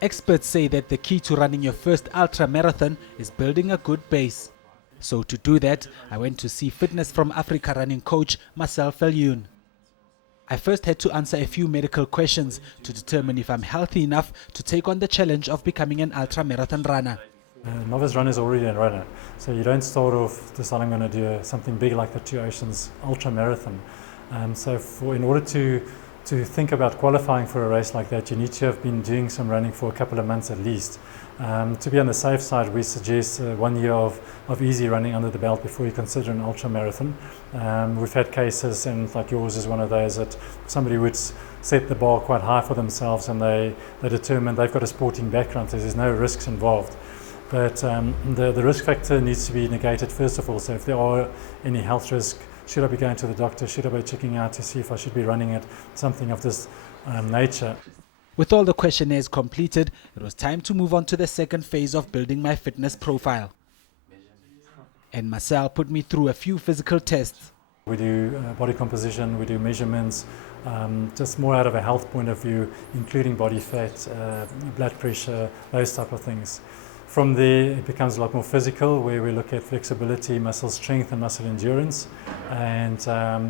Experts say that the key to running your first ultra marathon is building a good base. So to do that, I went to see Fitness from Africa running coach Marcel Viljoen. I first had to answer a few medical questions to determine if I'm healthy enough to take on the challenge of becoming an ultra marathon runner. Novice runner is already a runner, so you don't start off deciding I'm going to do something big like the Two Oceans ultra marathon. In order to think about qualifying for a race like that, you need to have been doing some running for a couple of months at least. To be on the safe side, we suggest 1 year of easy running under the belt before you consider an ultra marathon. We've had cases, and like yours is one of those, that somebody would set the bar quite high for themselves and they determine they've got a sporting background, so there's no risks involved. But the risk factor needs to be negated first of all. So if there are any health risks, should I be going to the doctor? Should I be checking out to see if I should be running at something of this nature? With all the questionnaires completed, it was time to move on to the second phase of building my fitness profile. And Marcel put me through a few physical tests. We do body composition, we do measurements, just more out of a health point of view, including body fat, blood pressure, those type of things. From there, it becomes a lot more physical, where we look at flexibility, muscle strength and muscle endurance. And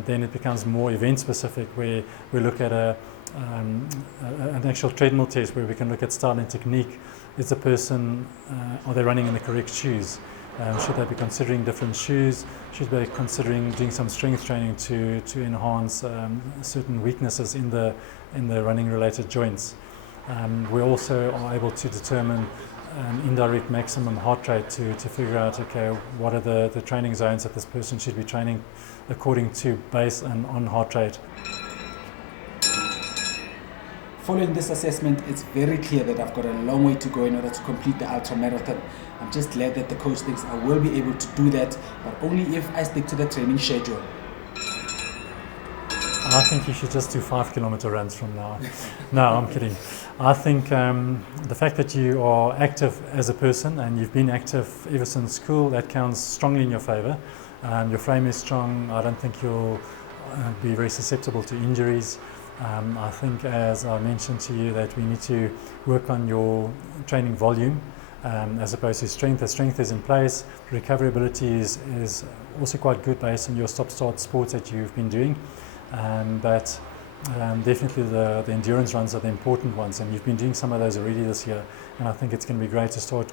then it becomes more event-specific, where we look at an actual treadmill test, where we can look at style and technique. Is the person, are they running in the correct shoes? Should they be considering different shoes? Should they be considering doing some strength training to enhance certain weaknesses in the running-related joints? We also are able to determine indirect maximum heart rate to figure out, okay, what are the training zones that this person should be training according to base and on heart rate. Following this assessment, it's very clear that I've got a long way to go in order to complete the ultra marathon. I'm just glad that the coach thinks I will be able to do that, but only if I stick to the training schedule. I think you should just do 5-kilometer runs from now. No, I'm kidding. I think the fact that you are active as a person and you've been active ever since school, that counts strongly in your favor. Your frame is strong. I don't think you'll be very susceptible to injuries. I think, as I mentioned to you, that we need to work on your training volume as opposed to strength. The strength is in place. Recovery ability is also quite good based on your stop-start sports that you've been doing. But definitely the endurance runs are the important ones, and you've been doing some of those already this year, and I think it's going to be great to start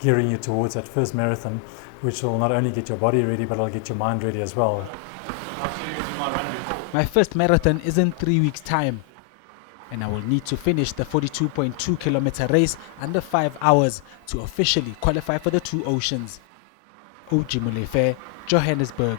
gearing you towards that first marathon, which will not only get your body ready, but it'll get your mind ready as well. My first marathon is in 3 weeks' time, and I will need to finish the 42.2 kilometer race under 5 hours to officially qualify for the Two Oceans. OG Molefe, Johannesburg.